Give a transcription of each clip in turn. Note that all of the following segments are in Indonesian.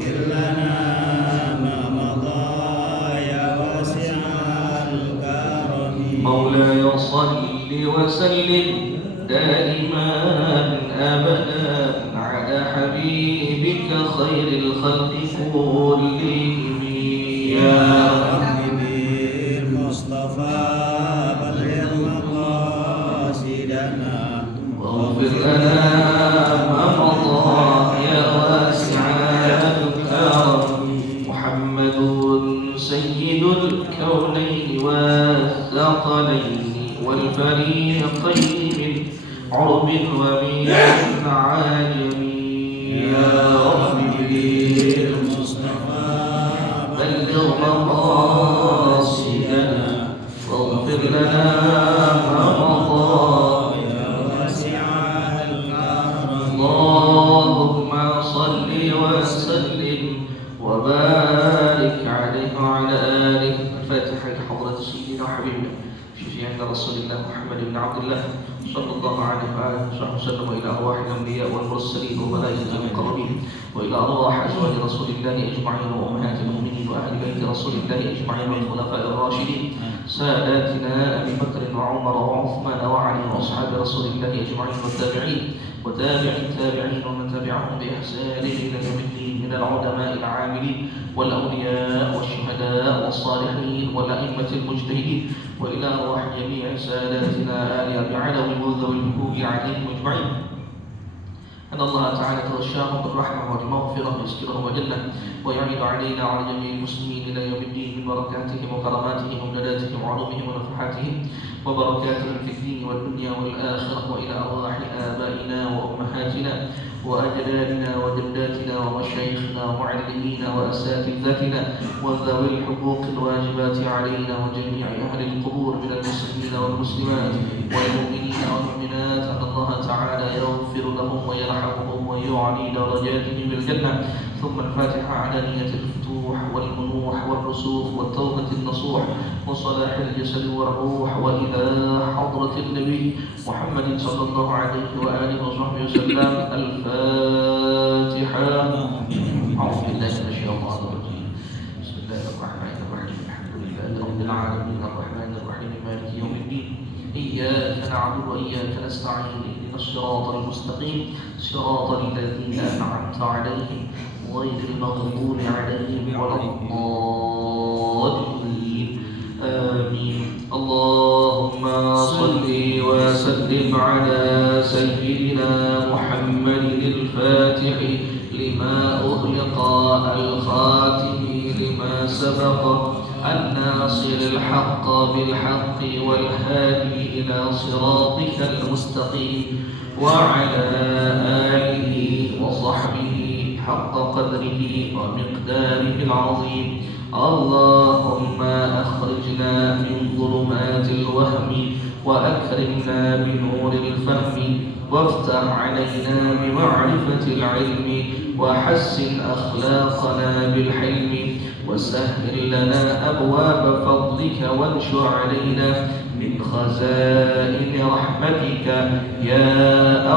واغفر لنا ما مضى يا واسع الكرم. مولاي صل وسلم دائما أبدا على حبيبك خير الخلق كلهم. يا رب بالمصطفى بلغ مقاصدنا واغفر لنا ما مضى يا واسع الكرم. محمد سيد الكونين والثقلين والفريقين من عرب ومن عجم. يا رب بالمصطفى بلغ مقاصدنا واغفر لنا ما مضى يا واسع الكرم. اللهم صل وسلم وبارك عليه وعلى آله. الفاتحة لحضرة سيدنا وحبيبنا شفيعنا رسول الله محمد بن عبد الله صلى الله عليه وآله وسلم، وإلى أرواح الأنبياء والمرسلين وملائكة المقربين، وإلى أرواح أزواج رسول الله أجمعين وأمهات المؤمنين وأهل بيت رسول الله أجمعين والخلفاء الراشدين ساداتنا أبي بكر وعمر وعثمان وعلي وأصحاب رسول الله أجمعين والتابعين وتابع التابعين ومن تبعهم بإحسان إلى يوم الدين من العلماء العاملين والأولياء والشهداء والصالحين والأئمة المجتهدين، وإلى أرواح جميع ساداتنا آل أبي علوي وذوي الحقوق عليهم أجمعين. أن الله تعالى تغشاهم بالرحمة والمغفرة ويسكنهم وجنة ويعيد علينا وعلى جميع المسلمين إلى يوم الدين من بركاتهم وكراماتهم ومناداتهم وعلومهم ونفحاتهم وبركاتهم في الدين والدنيا والآخرة، وإلى أرواح آبائنا وأمهاتنا وأجدادنا وجداتنا ومشايخنا ومعلمينا وأساتذتنا وذوي الحقوق الواجبات علينا وجميع أهل القبور من المسلمين والمسلمات والمؤمنين والمؤمنات، أن الله تعالى يغفر لهم ويرحمهم ويعلي درجاتهم بالجنة. ثم الفاتحة على نية الفتوح والمنوح والرسوخ والتوبة النصوح وصلاح الجسد والروح، وإلى حضرة النبي محمد صلى الله عليه وآله وصحبه وسلم. الفاتحة. أعوذ بالله من الشيطان الرجيم. بسم الله الرحمن الرحيم. الحمد لله رب العالمين الرحمن الرحيم مالك يوم الدين. إياك نعبد وإياك نستعين. اهدنا الصراط المستقيم صراط الذين أنعمت عليهم غير المغضوب عليهم ولا الضالين. آمين. اللهم صل وسلم على سيدنا محمد الفاتح لما أغلق الخاتم لما سبق الناصر الحق بالحق والهادي إلى صراطك المستقيم وعلى آله وصحبه حق قدره ومقداره العظيم. اللهم أخرجنا من ظلمات الوهم وأكرمنا بنور الفهم وافتح علينا بمعرفة العلم وحسن أخلاقنا بالحلم وسهل لنا أبواب فضلك وانشر علينا من خزائن رحمتك يا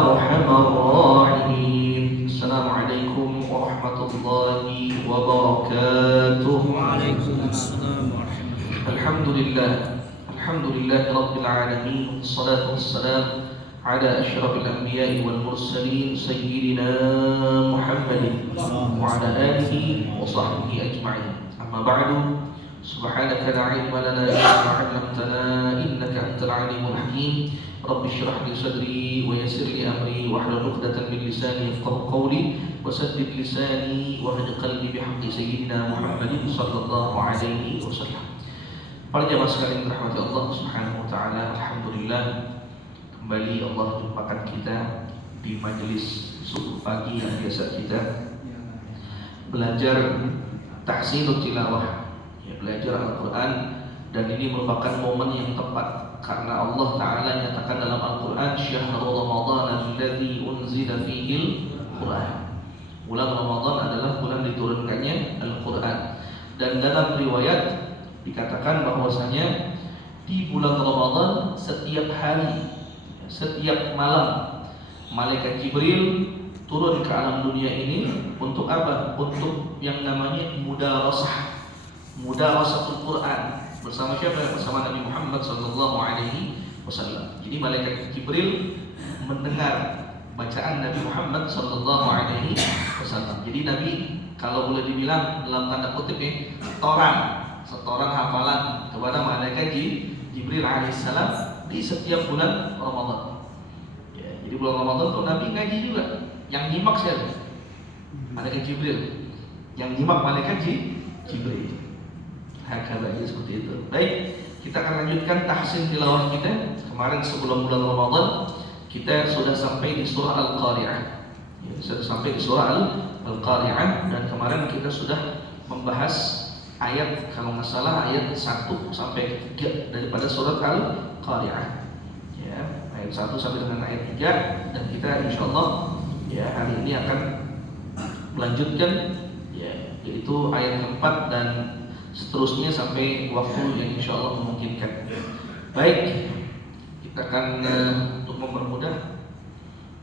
أرحم الراحمين. السلام عليكم ورحمة الله وبركاته. وعليكم السلام ورحمة الله. الحمد لله رب العالمين، والصلاة والسلام على أشرف الأنبياء والمرسلين سيدنا محمد وعلى آله وصحبه أجمعين. أما بعد، سبحانك لا علم لنا إلا ما علمتنا إنك أنت العليم الحكيم. رب اشرح لي صدري ويسر لي أمري واحلل عقدة من لساني يفقهوا قولي وسدد لساني واهد قلبي بحق سيدنا محمد صلى الله عليه وسلم. Para jamaah sekalian dirahmati Allah Subhanahu wa taala, alhamdulillah kembali Allah jumpakan kita di majelis subuh pagi yang biasa kita belajar tahsinut tilawah, ya, belajar Al-Quran. Dan ini merupakan momen yang tepat karena Allah Ta'ala nyatakan dalam Al-Quran, Syahrul Ramadan alladzi unzila fihil Quran. Bulan Ramadan adalah bulan diturunkannya Al-Quran. Dan dalam riwayat dikatakan bahwasanya di bulan Ramadan setiap hari, setiap malam malaikat Jibril turun ke alam dunia ini untuk apa? Untuk yang namanya mudarasatul Quran. Bersama siapa? Bersama Nabi Muhammad sallallahu alaihi wasallam. Jadi malaikat Jibril mendengar bacaan Nabi Muhammad sallallahu alaihi wasallam. Jadi Nabi kalau boleh dibilang dalam tanda kutip setoran hafalan kepada malaikat Jibril alaihissalam di setiap bulan Ramadan. Ya, jadi bulan Ramadan tuh Nabi ngaji juga. Yang nyimak siapa? Malaikat Jibril. Yang nyimak malaikat Jibril. Hakabahnya seperti itu. Baik, kita akan lanjutkan tahsin tilawah kita. Kemarin sebelum bulan Ramadan kita sudah sampai di surah Al-Qari'ah. Ya, sudah sampai di surah Al-Qari'ah dan kemarin kita sudah membahas ayat, kalau nggak salah ayat 1 sampai 3 daripada surat Al-Qari'ah. Ya, ayat 1 sampai dengan ayat 3 dan kita insyaallah ya hari ini akan melanjutkan ya, yaitu ayat keempat dan seterusnya sampai waktu yang insyaallah memungkinkan. Baik, kita akan untuk mempermudah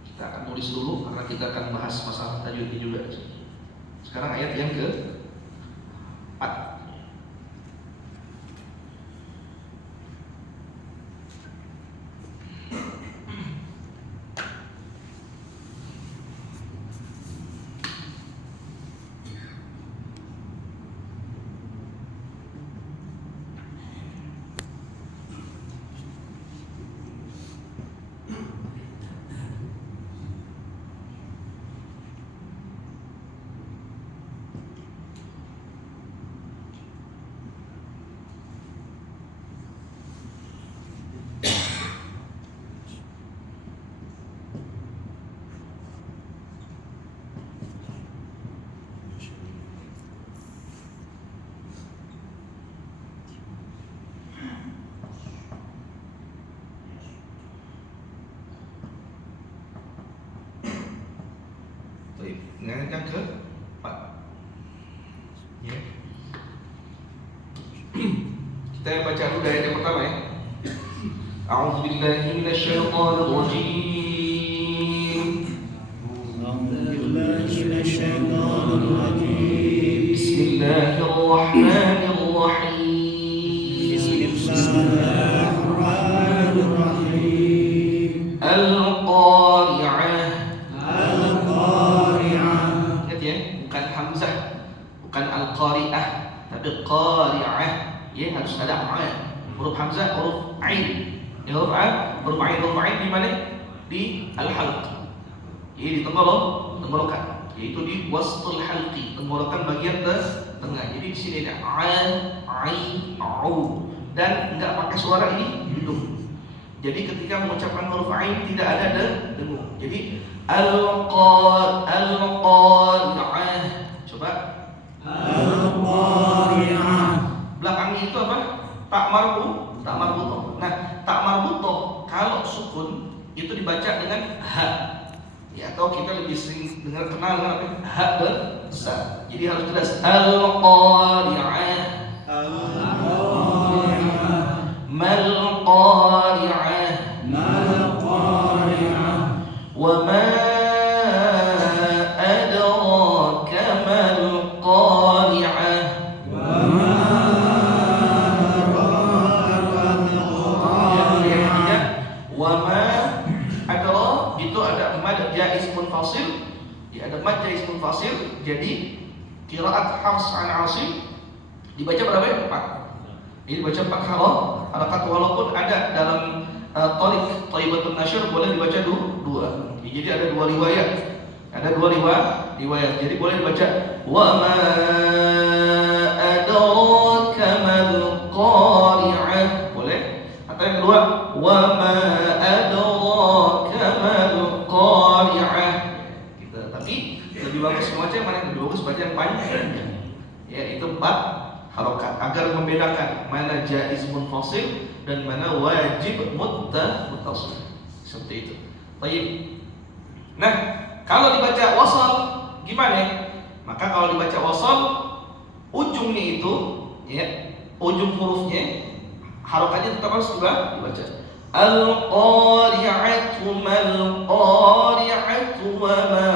kita akan tulis dulu karena kita akan bahas masalah tajwid ini juga. Sekarang ayat yang ke-4. Yang ke-4 ya. Kita baca dulu ayat yang pertama ya. A'udzu billahi minasyaitonir rajim. Bismillahirrahmanirrahim. Al-Qari'ah. Bukan al-qari'ah tapi qari'ah. Ya, harus ada huruf hamzah, huruf ain. Ya, huruf ain di mana? Di al-halq. Jadi di tenggorokan. Yaitu di wastul halqi, tenggorokan bagian tengah. Jadi di sini ada ain, au dan enggak pakai suara ini hidung. Jadi ketika mengucapkan huruf ain tidak ada dengung. Jadi al-qari'ah. Coba Al-Qari'ah. Belakangnya itu apa? Tak marbutoh. Nah, tak marbutoh kalau sukun itu dibaca dengan ha. Ya, atau kita lebih sering kenal dengan apa? Ha besar. Jadi harus jelas Al-Qari'ah. Al-Qari'ah. Mal Qari'ah. Mal Qari'ah. Wa ma fasil. Jadi qiraat Hafs an Asim dibaca berapa ya? 4. Ini dibaca 4 harakat walaupun ada dalam Thariq Thaibatun Nashr boleh dibaca 2. Jadi ada 2 riwayat. Ada 2 riwayat. Jadi boleh dibaca wa ma adraka mal qari'ah. Boleh. Atau yang kedua wa ma adraka mal qari'ah. Lebih bagus membaca yang mana? Lebih bagus baca yang panjang. Ya, itu 4 harokat agar membedakan mana jaiz munfasil dan mana wajib muttasil. Seperti itu. Baik. Nah, kalau dibaca wasal gimana? Maka kalau dibaca wasal ujungnya itu ya, ujung hurufnya harokatnya tetap harus dibaca. Al-qari'atu mal qari'atu wa ma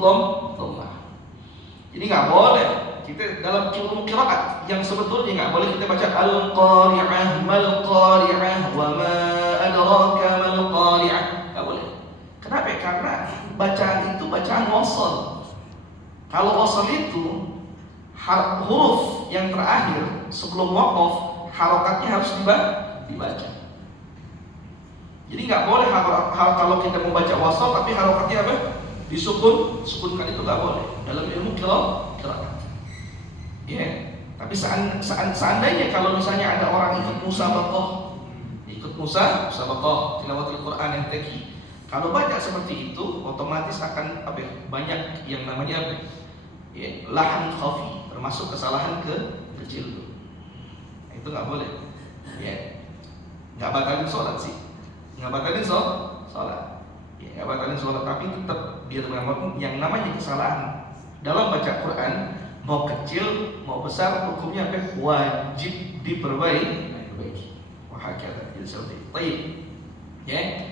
dhammah. Jadi nggak boleh kita dalam ilmu qiraat yang sebetulnya nggak boleh kita baca al-qari'ah, mal-qari'ah, wa ma adraka mal-qari'ah. Nggak boleh. Kenapa? Karena bacaan itu bacaan wasal. Kalau wasal itu huruf yang terakhir sebelum waqaf harokatnya harus dibaca. Jadi nggak boleh kalau kita membaca wasal tapi harokatnya apa? Sukunkan, itu nggak boleh dalam ilmu qiraat. Ya, tapi seandainya kalau misalnya ada orang ikut musabaqah tilawatul Quran yang teki, kalau baca seperti itu otomatis akan banyak yang namanya lahan khafi, termasuk kesalahan kecil. Itu nggak boleh. Ya, nggak batalin sholat sih, nggak batalin sholat. Ya, nggak batalin sholat, tapi tetap biar yang namanya kesalahan dalam baca Quran, mau kecil mau besar hukumnya wajib diperbaiki. Wahakala jadi seperti itu. Baik. Ya.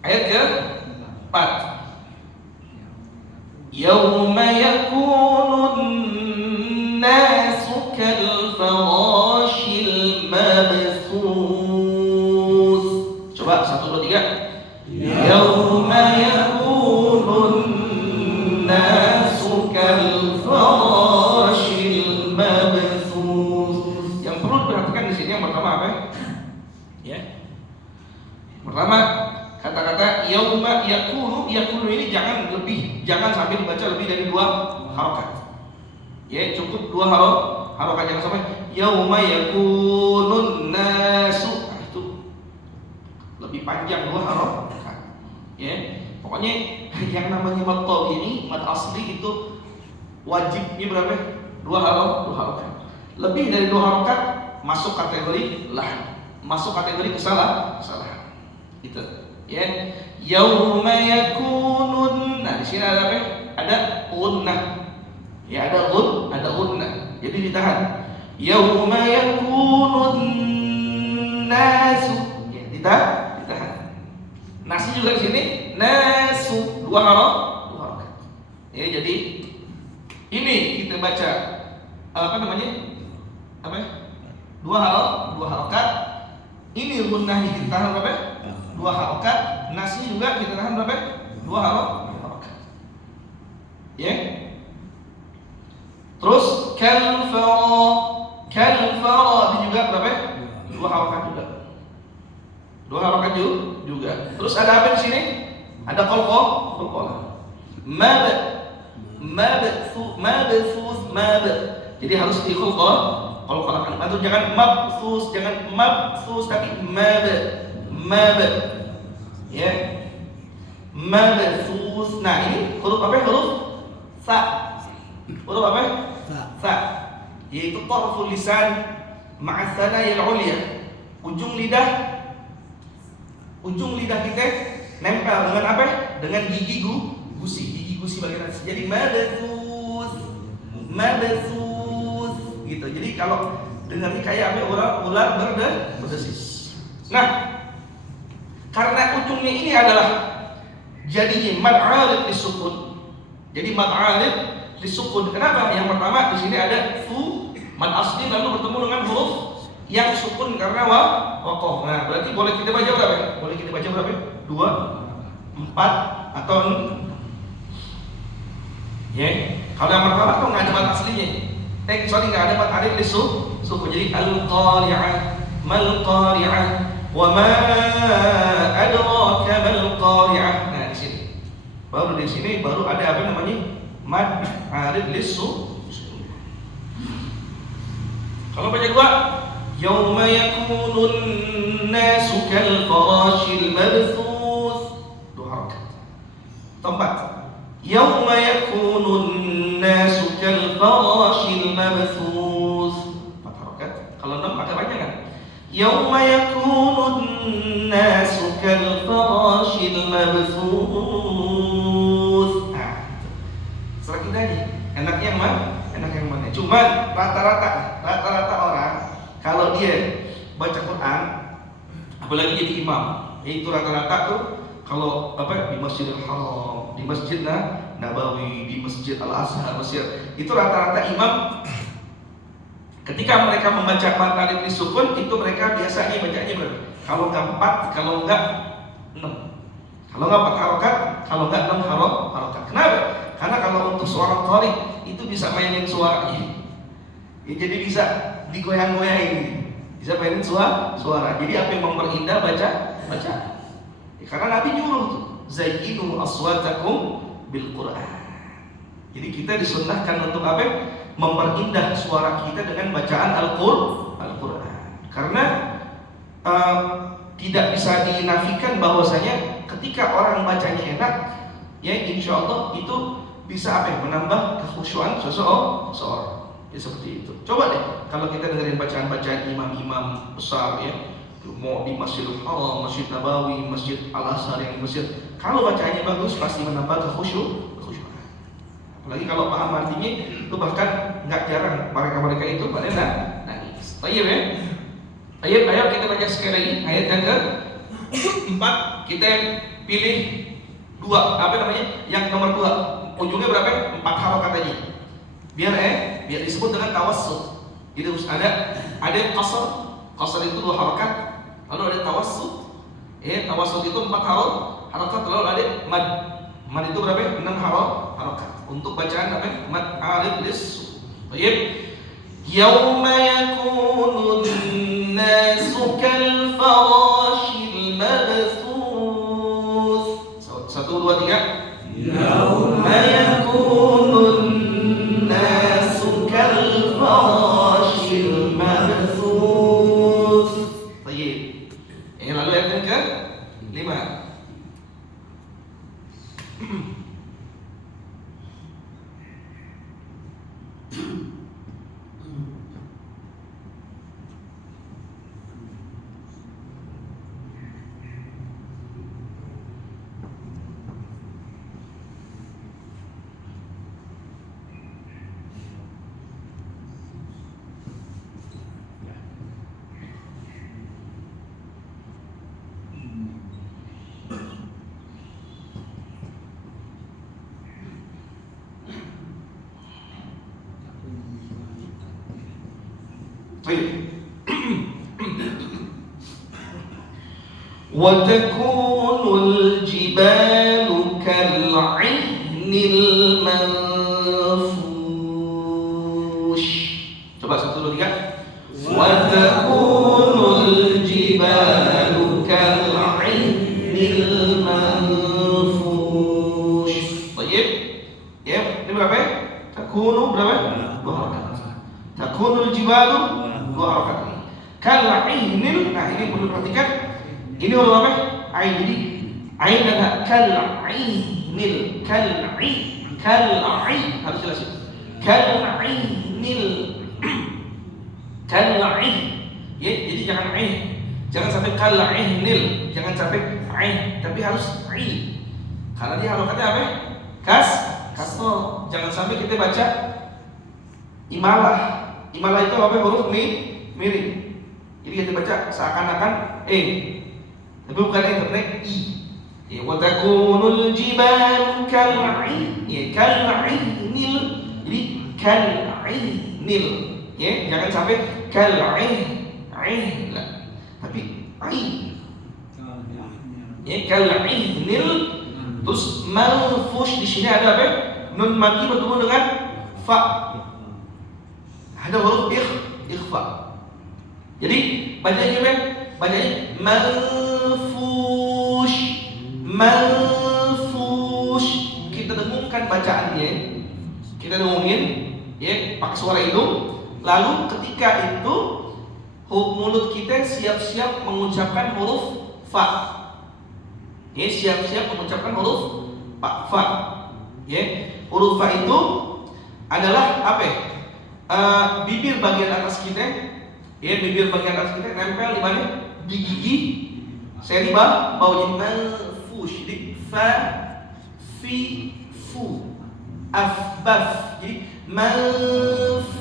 Ayat ke-4. Yauma yakunun nasu kal farashil mabthus. Coba 1 2 3. Yauma yakunun nasu kal farashil mabthus. Yang perlu diperhatikan di sini yang pertama apa? Ya. Pertama, kata-kata yauma yakunu ini jangan sampai dibaca lebih dari 2 harokat. Ya, cukup 2 harokat, jangan sampai yauma yakunun nasu. Nah, itu lebih panjang 2 harokat. Ya, pokoknya yang namanya mad tabi'i, mad asli itu wajibnya berapa? 2 harokat. Lebih dari 2 harokat masuk kategori lahan, masuk kategori kesalahan. Itu. Ya, yauma yakunun. Nah, di sini ada apa? Ada gunnah. Ya, ada gunnah. Jadi ditahan. Yauma yakunun nasu. Ya, ditahan. Nasi juga di sini nasu 2 harokat. Ya, jadi ini kita baca apa namanya? 2 harokat. Ini gunnah kita tahan berapa? 2 harokat, nasi juga kita tahan berapa? 2 harokat. Ya. Terus kal fara ini juga berapa? 2 harokat juga. 2 harokat juga. Terus ada apa di sini? Ada qalqalah. Mabthus. Jadi harus qalqalahkan. Atau jangan mabthus tapi mab. Ya. Mabthus. Nah, ini huruf apa? Huruf sa. Huruf apa? Sa. Yaitu tarful lisan ma'a thanaya al-ulya. Ujung lidah kita nempel dengan apa? Dengan gigi gusi bagian atas. Jadi mabthus gitu. Jadi kalau dengarnya kayak apa? Ular berdesis. Nah, karena ujungnya ini adalah jadinya mad 'arid disukun. Jadi mad 'arid disukun. Kenapa? Yang pertama di sini ada fu mad asli lalu bertemu dengan huruf yang sukun karena waqaf. Nah, berarti boleh kita baca berapa? 2, 4 atau 6. Ya. Kalau yang pertama tuh enggak ada mad aslinya. Sorry, enggak ada mad 'arid disukun. Jadi al-qari'ah, mal-qari'ah, wa ma adraka mal qari'ah. Nah, di sini. Baru ada apa namanya? Mad 'arid lisukun. Kalau baca 2, yauma yakunun nasu kal farashil mabthus. 2 harokat. 4, yauma yakunun nasu kal farashil mabthus. 4 harokat. Kalau 6 agak banyak kan? Yauma yakunun nasu kal farashil mabthus. Nah, setelah kita nih, enak yang mana? Cuman rata-rata orang kalau dia baca Quran, apalagi jadi imam, itu rata-rata tuh kalau di Masjidil Haram, di Masjid Nabawi, di Masjid Al-Azhar, Mesir, itu rata-rata imam ketika mereka membaca mata rifli sukun itu mereka biasanya bacanya berapa? Kalau nggak 4, kalau nggak 6. Kalau nggak 4 harokat, kalau nggak 6 harokat. Kenapa? Karena kalau untuk seorang qari itu bisa mainin suaranya. Ya, jadi bisa digoyang-goyangin, bisa mainin suara. Jadi apa yang memperindah baca. Ya, karena Nabi nyuruh tuh, zayyinu aswatakum bil Quran. Jadi kita disunnahkan untuk apa? Memperindah suara kita dengan bacaan Al-Quran. Karena tidak bisa dinafikan bahwasanya ketika orang bacanya enak, ya insya Allah itu bisa apa? Menambah kekhusyuan seseorang. Ya seperti itu. Coba deh kalau kita dengerin bacaan-bacaan imam-imam besar ya, mau di Masjidil Haram, Masjid Nabawi, Masjid Al-Azhar yang di Mesir, kalau bacaannya bagus pasti menambah kekhusyuan. Apalagi kalau paham artinya itu bahkan nggak jarang mereka itu pada nangis. Tayyib ya. Tayyib, ayo kita baca sekali lagi ayat yang ke-4. Kita pilih yang nomor 2. Ujungnya berapa? 4 harokat aja. Biar disebut dengan tawassut. Jadi ada qasar itu 2 harokat, lalu ada tawassut. Tawassut itu 4 harokat, lalu ada mad itu berapa? 6 harokat. Untuk bacaan mad alif lis. Baik. Yauma yakunun nasu kal farashil mabthus. 1 2 3. Yauma yakunun nasu kal farashil mabthus. Baik. Lalu ayat yang ke-5. وتكون الجبال كالعهن المنفوش. Coba 1 2 3. وتكون الجبال كالعهن المنفوش. طيب ya, ini berapa? Takunu berapa? 2 harokat. Takunul jibalu 2 harokat. Kal'ainil, nah ini perlu perhatikan. Ini huruf apa? Ain. Jadi ain dan kal'ainil, kal'ain harus jelasin. Kal'ainil, kal'ain. Ya, jadi jangan ain, jangan sampai kal'ainil, jangan sampai ain, tapi harus ain. Karena dia harokatnya apa? Kasroh. Jangan sampai kita baca imalah. Imalah itu apa? Huruf miring. Jadi kita baca seakan-akan tapi bukan itu, i. Wa takunul jibalu kal'in, ya kal'inil. Jadi kal'inil. Ya, jangan sampai kal'in, tapi ain. Ya kal'inil. Terus manfush, di sini ada apa? Nun mati bertemu dengan fa. Ada huruf ikhfa. Jadi bacanya apa? Bacanya manfush. Kita dengungkan bacaannya. Kita dengungin ya, pakai suara hidung. Lalu ketika itu mulut kita siap-siap mengucapkan huruf fa. Ya, siap-siap mengucapkan huruf fa. Ya, huruf fa itu adalah apa? Bibir bagian atas kita. Ya, bibir bagian atas kita nempel di mana? Di gigi seri bawah, jadi manfush. Jadi fa, fi, fu, af, baf. Jadi manfush.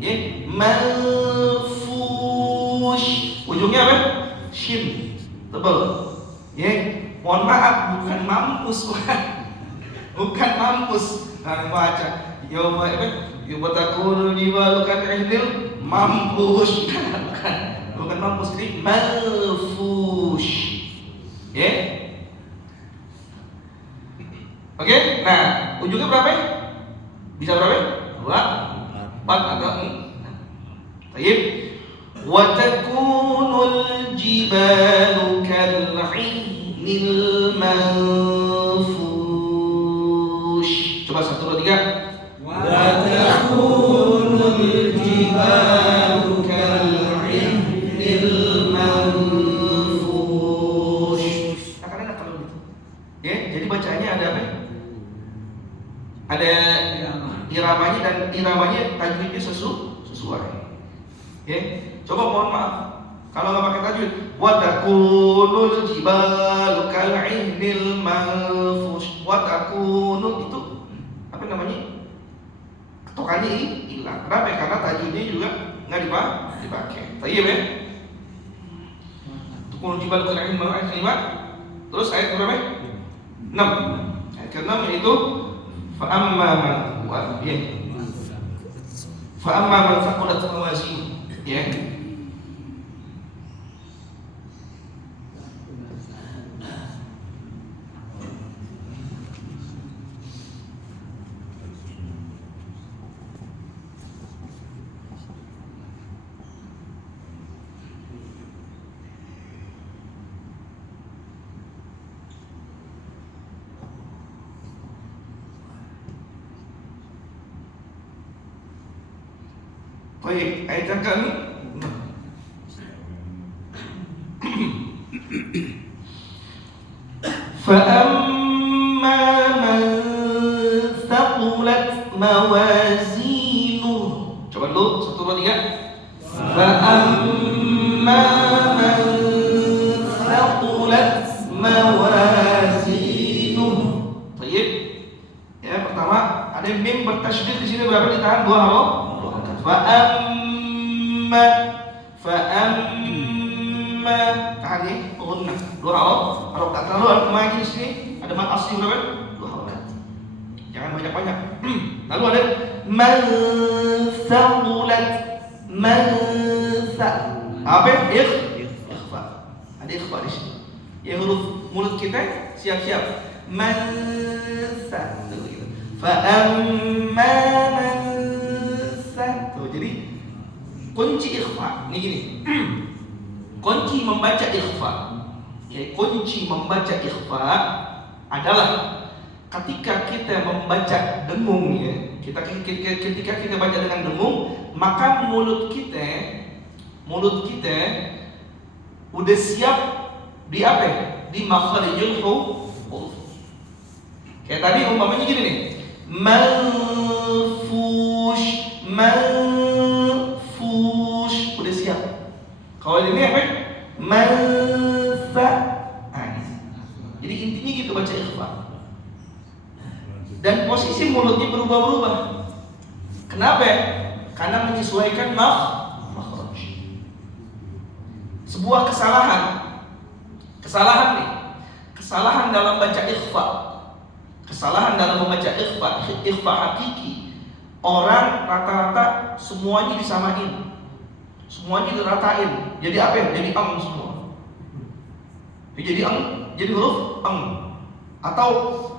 Ya, manfush. Ujungnya apa? Shin, tebal. Ya, mohon Mohon maaf, bukan mampus, bukan mampus. Nah, baca Yauma takunul jibalu kal'ihnil mampus. Bukan mampus, ini malfush. Ya. Oke, nah ujungnya berapa? Bisa berapa? 2, 4 atau 6. Baik. Wa takunul jibalu kal'ihnil manfush. Coba 1, 2, 3. Wa takunul jibalu kal'ihnil manfush. Akan enak kalau gitu. Ya, jadi bacaannya ada apa? Ada iramanya dan iramanya tajwidnya sesuai. Ya, coba mohon maaf kalau nggak pakai tajwid. Wa takunul jibalu kal'ihnil manfush. Wa takunul itu apa namanya? Ketokannya hilang. Kenapa? Karena tajwidnya juga nggak dipakai. Tayyib ya. Takunul jibalu kal'ihnil manfush. Terus ayat berapa? 6. Ayat ke-6 yaitu fa'amma man thaqulat mawazinuhu. Ya. Baik, ayat yang ke-6. Fa'amma man thaqulat mawazinuhu. Coba dulu 1, 2, 3. Fa'amma man thaqulat mawazinuhu. Baik. Ya, pertama ada mim bertasydid di sini berapa ditahan 2 huruf. Fa'amma tahan ya, gunnah 2 huruf tak terlalu lagi di sini ada mad asli berapa? 2 huruf. Jangan banyak-banyak. Lalu ada man thaqulat apa? Ikhfa. Ada ikhfa di sini. Ya huruf mulut kita siap-siap. Man fa'amma man. Tuh, jadi kunci ikhfa ini gini. Kunci membaca ikhfa. Ya, kunci membaca ikhfa adalah ketika kita membaca dengung ya. Ketika kita baca dengan dengung, maka mulut kita udah siap di apa? Di makhrijul huruf. Kayak tadi umpamanya gini nih. Manfush udah siap. Kalau ini apa? Manfa. Jadi intinya gitu baca ikhfa. Dan posisi mulutnya berubah-ubah. Kenapa? Karena menyesuaikan makhraj. Sebuah kesalahan nih. Kesalahan dalam baca ikhfa. Kesalahan dalam membaca ikhfa hakiki. Orang rata-rata semuanya disamain, semuanya diratain. Jadi apa ya? Jadi semua. Jadi jadi huruf atau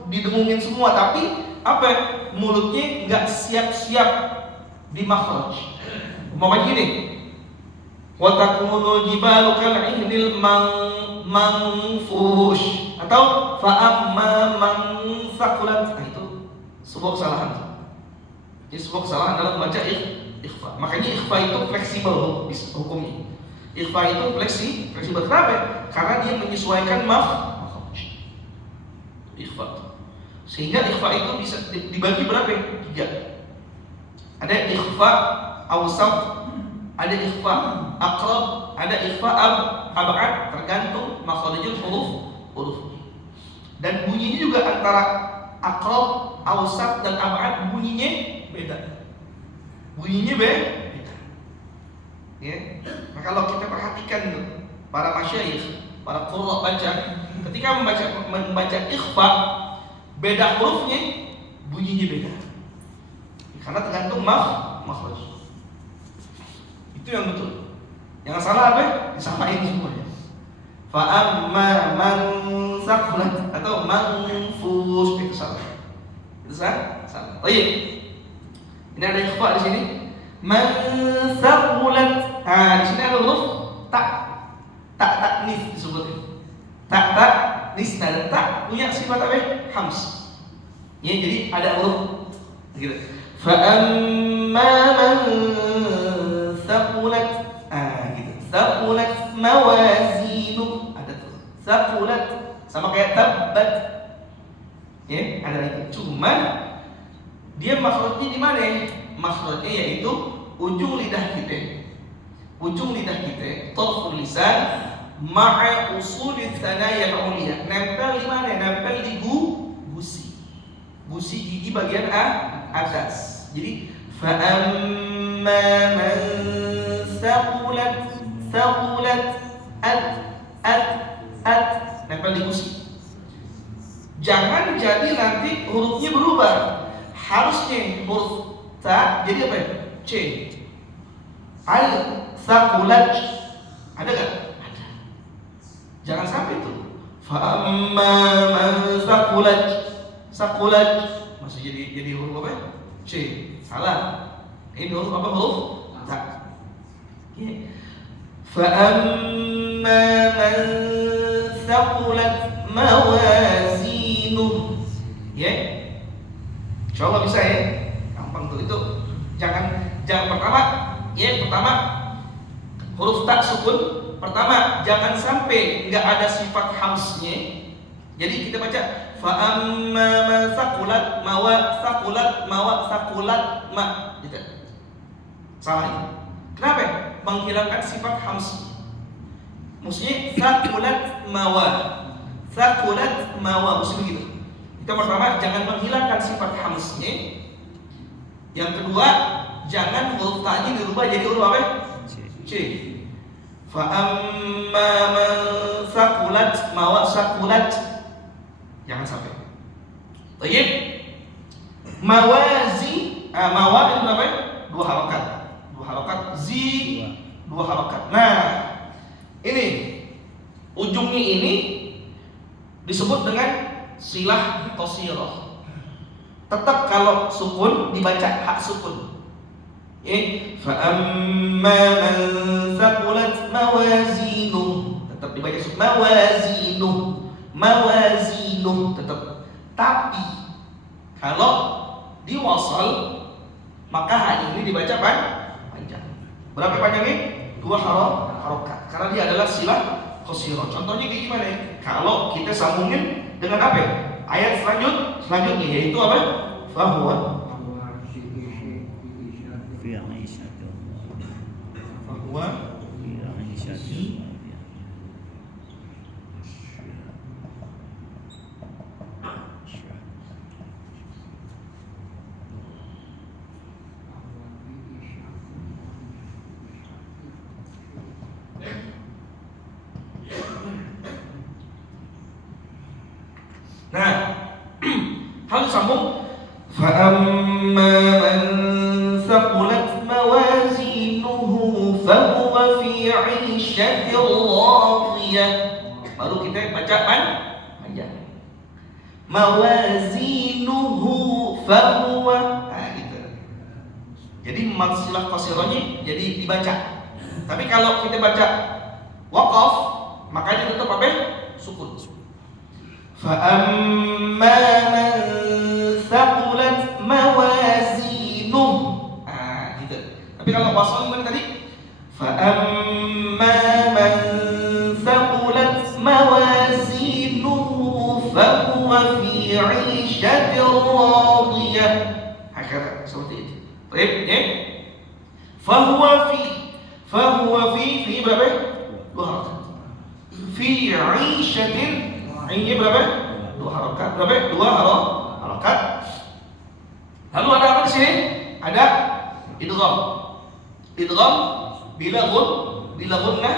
didengungin semua, tapi apa? Mulutnya nggak siap-siap di makhraj. Umpamanya gini, wa takunul jibalu kal'ihnil manfush atau fa'amma man thaqulat. Nah, itu sebuah kesalahan. Jadi sebuah kesalahan dalam membaca ikhfa. Makanya ikhfa itu fleksibel hukumnya. Ikhfa itu fleksibel. Kenapa? Karena dia menyesuaikan makhraj. Ikhfa. Sehingga ikhfa itu bisa dibagi berapa? 3. Ada ikhfa awsat, ada ikhfa aqrab, ada ikhfa ab'ad, tergantung makhrijul huruf. Dan bunyinya juga antara aqrab, awsat dan ab'ad bunyinya beda. Ya. Nah, kalau kita perhatikan para masyayikh para qurra baca, ketika membaca ikhfa, beda hurufnya, bunyinya beda. Karena tergantung makhraj. Itu yang betul. Yang salah apa? Disamain semuanya. Fa amma man saqulat atau manfus, itu salah. Itu salah. Baik. Ini ada ikhfa di sini. Man saqulat. Di sini ada huruf tak nis disebutnya. Tak nis, dan tak punya sifat apa? Hams. Ya, jadi ada huruf gitu. Fa amma man saqulat, gitu. Saqulat mawazinu, ada tuh. Saqulat sama kayak tabbat. Ya, ada itu. Cuman dia makhrajnya di mana? Makhrajnya yaitu ujung lidah kita. Ujung lidah kita, tarful lisan ma'a usuli tsanaya al-ulya. Nempel di mana? Nempel di gusi. Gusi gigi bagian atas. Jadi fa amma man saqulat at nempel di gusi. Jangan jadi nanti hurufnya berubah. Harusnya huruf ta jadi apa? C. Al saqulat. Ada enggak? Ada. Jangan sampai itu. Fa amma man saqulat masih jadi huruf apa? C. Salah. Ini huruf apa? Huruf ta. Ya. Fa amma man saqulat mawazinuh. Ya. Insyaallah bisa ya. Gampang tuh itu. Jangan pertama huruf ta sukun. Pertama, jangan sampai enggak ada sifat hamsnya. Jadi kita baca fa amma man saqulat ma gitu. Salah ini. Kenapa? Menghilangkan sifat hams. Maksudnya saqulat mesti begitu. Itu pertama, jangan menghilangkan sifat hamsnya. Yang kedua, jangan huruf ta-nya dirubah jadi huruf apa? C. Fa amma man saqulat jangan sampai. Baik. Mawazi, mawa itu berapa? 2 harokat. 2 harokat, zi 2 harokat. Nah, ini ujungnya ini disebut dengan silah qasirah. Tetap kalau sukun dibaca hak sukun. Fa amma man saqulat mawazinuh, tetap dibaca mawazinuh tetap. Tapi kalau diwasal maka hanya ini dibaca panjang. Berapa panjangnya? 2 harokat. Karena dia adalah silah qasirah. Contohnya kayak gimana? Kalau kita sambungin dengan apa? Ayat selanjutnya yaitu apa? Fahuwa harus sambung. Fa amma man thaqulat mawazinuhu fa huwa fi 'ishatin radiyah. Baru kita baca panjang. Mawazinuhu fa huwa, gitu. Jadi silah qasirahnya jadi dibaca. Tapi kalau kita baca waqaf, maka dia tetap apa? Sukun. Fa amma man thaqulat mawazinuh, gitu. Tapi kalau wasal gimana tadi? Fa amma man thaqulat mawazinuhu fa huwa fi 'ishatin radiyah. Hakata seperti itu. Baik, ya. Fa huwa fi berapa? 2 harokat. Fi 'ishatin, ini berapa? 2 harokat. Berapa? 2 harokat. Lalu ada apa di sini? Ada idgham. Idgham bila gunnah.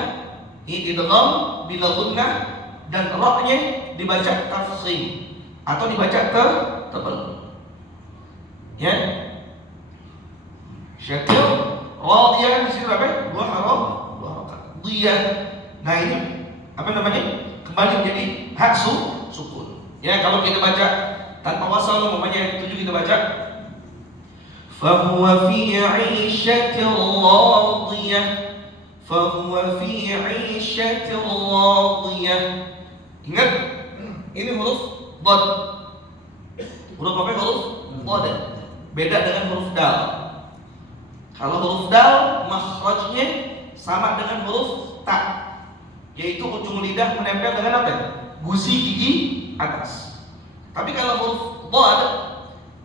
Ini idgham bila gunnah dan ra-nya dibaca tafkhim atau dibaca tebal. Ya. Syakir radiyah di sini apa? Dua harakat. Diyah. Nah ini apa namanya? Kembali menjadi hak sukun. Ya, kalau kita baca tanpa wasal umpamanya yang ketujuh kita baca fahuwa fi 'ishatin radiyah. Fahuwa fi 'ishatin radiyah. Ingat, ini huruf dad. Huruf apa? Huruf dad. Beda dengan huruf dal. Kalau huruf dal makhrajnya sama dengan huruf ta, yaitu ujung lidah menempel dengan apa? Gusi gigi atas. Tapi kalau huruf dad,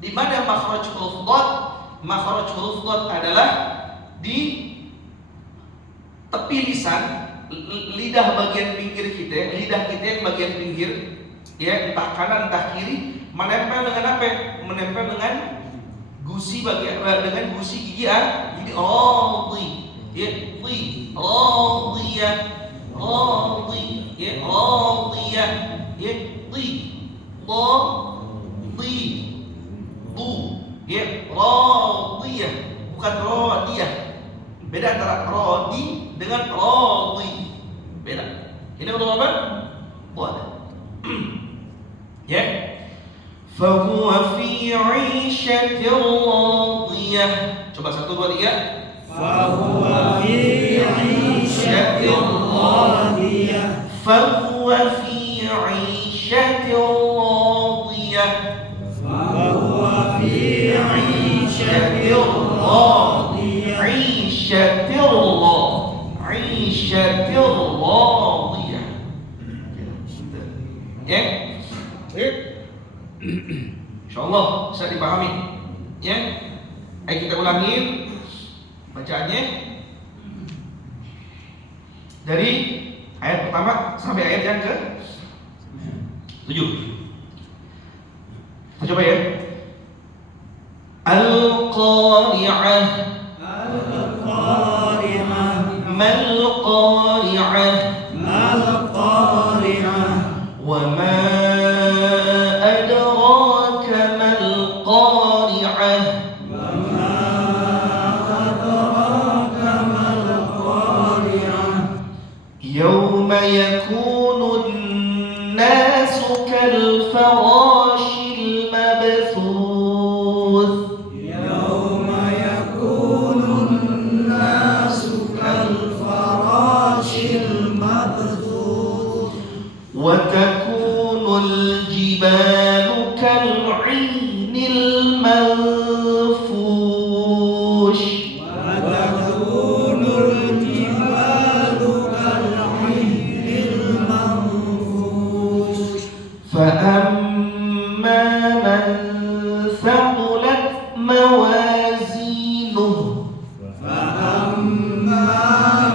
di mana makhraj huruf dad? Makhraj huruf dad adalah di tepi lisan, lidah bagian pinggir kita, lidah kita yang bagian pinggir, ya entah kanan entah kiri, menempel dengan apa? Menempel dengan gusi bagian dengan gusi gigi jadi radhi, ya li, radiyah, radhi, ya radiyah, ya li, radhi, du, ya radiyah, bukan radiyah. Beda antara radi dengan radhi. Beda. Ini huruf apa? Dad. Ya. Fahuwa fi 'ishatin radiyah. Coba 1 2 3. Fahuwa fi 'ishatin radiyah. Fahuwa fi 'ishatin radiyah. Fahuwa fi 'ishatin radiyah. 'Ishatin radiyah. Ya. InsyaAllah bisa dipahami. Ya. Ayo kita ulangin bacaannya dari ayat pertama sampai ayat yang ke 7. Kita coba ya. Al-Qari'ah. Al-Qari'ah. Mal-Qari'ah. Mal-Qari'ah. Wa ma adraka mal-Qari'ah. Wa ma adraka mal-Qari'ah. Yawma yakunu an-nasu kal-farashil mabthuth. Yawma yakunu an-nasu kal-farashil mabthuth. Wa takunu al-jibalu kal-'aynil manfush. Wa takunu al-jibalu kal-'aynil manfush. فأما من ثقلت موازينه فأما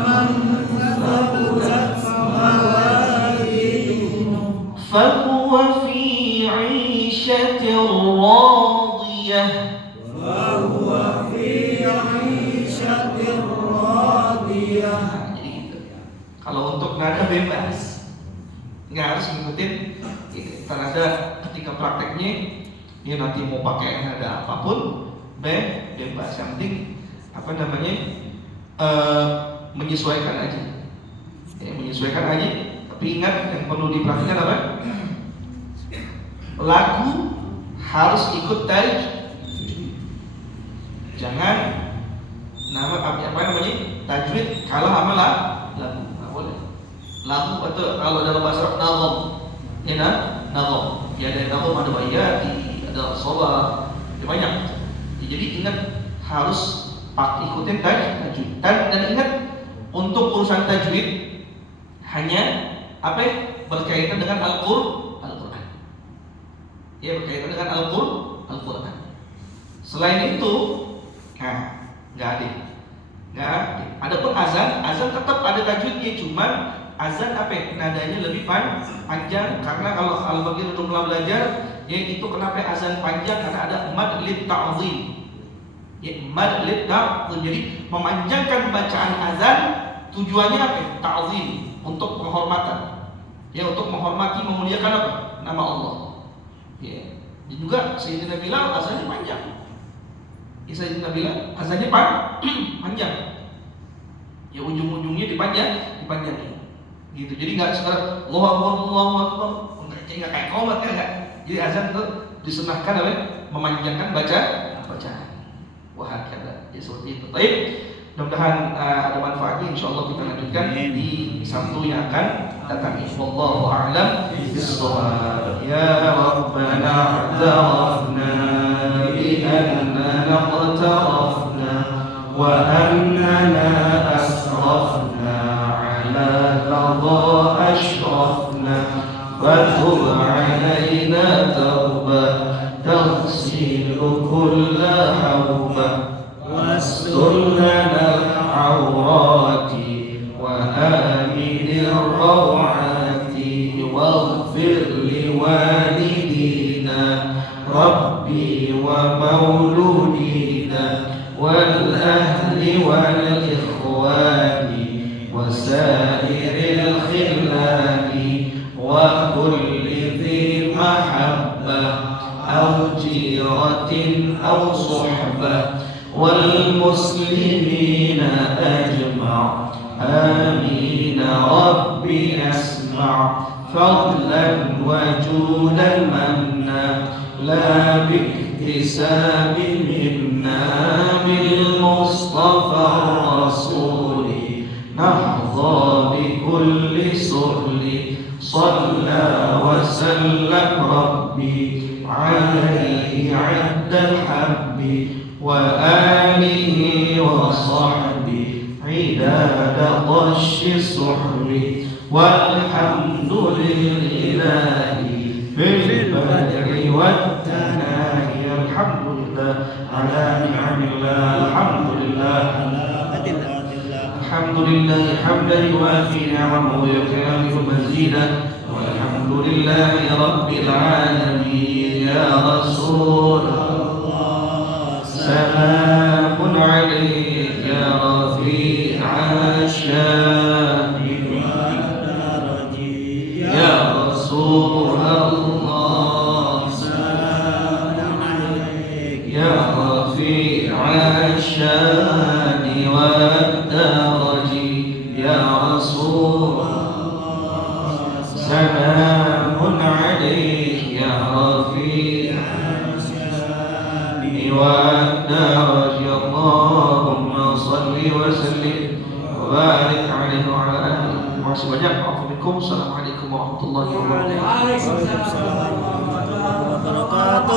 من ثقلت موازينه فهو في عيشة راضية. فهو في عيشة راضية. Jadi gitu. Kalau untuk nada bebas, nggak harus ngikutin nada ketika prakteknya. Ya nanti mau pakai nada apapun, bebas. Yang penting apa namanya menyesuaikan aja. Ya, menyesuaikan aja. Tapi ingat yang perlu diperhatikan apa? Lagu harus ikut tajwid. Jangan apa namanya tajwid kalah sama lagu. Nggak boleh. Lagu atau kalau dalam bahasa Arab nazam, ya nazam. Ya ada nazam, ada bayati, ada sholat, banyak. Ya, jadi ingat harus ikutin tajwid. Dan ingat untuk urusan tajwid hanya apa ya? Berkaitan dengan Al-Quran. Ya berkaitan dengan Al-Quran. Selain itu, nggak ada. Adapun azan tetap ada tajwidnya, cuman azan apa ya? Nadanya lebih panjang karena kalau bagi untuk belajar, ya itu kenapa azan panjang karena ada mad lit ta'zim. Ya mad lit ta'zim. Jadi memanjangkan bacaan azan tujuannya apa? Ta'zim, untuk penghormatan. Ya, untuk menghormati, memuliakan apa? Nama Allah. Ya. Dan juga Sayyidina Bilal azannya panjang. Ya, Sayyidina Bilal azannya panjang. Ya, ujung-ujungnya dipanjangin. Gitu. Jadi nggak sekedar Allahu Akbar, Allahu Akbar, nggak kayak qomat kan nggak. Jadi azan tuh disunahkan apa? Memanjangkan bacaan. Wah, kata. Ya seperti itu. Baik. Mudah-mudahan ada manfaatnya. Insyaallah kita lanjutkan di Sabtu yang akan datang. Wallahu a'lam bishawab. Ya Rabbana i'tarafna bi annana iqtarafna wa annana asrafna ala qada ashrafna wa tub 'alaina tawbah taghsilu kulla hawbah واستر لنا العورات وآمن الروعات واغفر لوالدينا ربي ومولودينا والأهل والإخوان وسائر الخلان وكل ذي محبة أو جيرة أو صحبة والمسلمين أجمع آمين ربي أسمع فضلا وجودا منا لا باكتساب منا بالمصطفى الرسول نحظى بكل سهل صلى وسلم ربي عليه عد الحب وآله وصحبه عداد طش الصحب والحمد لله في البدر والتناهي الحمد لله على نعم الله الحمد لله الحمد لله حمدا يوافي نعمه ويكافئ مزيدا والحمد لله رب العالمين يا رسول سلام عليك يا رفيع الشان يا رسول الله سلام عليك يا رفيع الشان والدرج يا رسول الله سلام عليك يا رفيع الشان والدرج اللهم صل وسلم وبارك عليه وعلى آله. Terima kasih banyak. Assalamualaikum warahmatullahi wabarakatuh. Waalaikumsalam warahmatullahi wabarakatuh.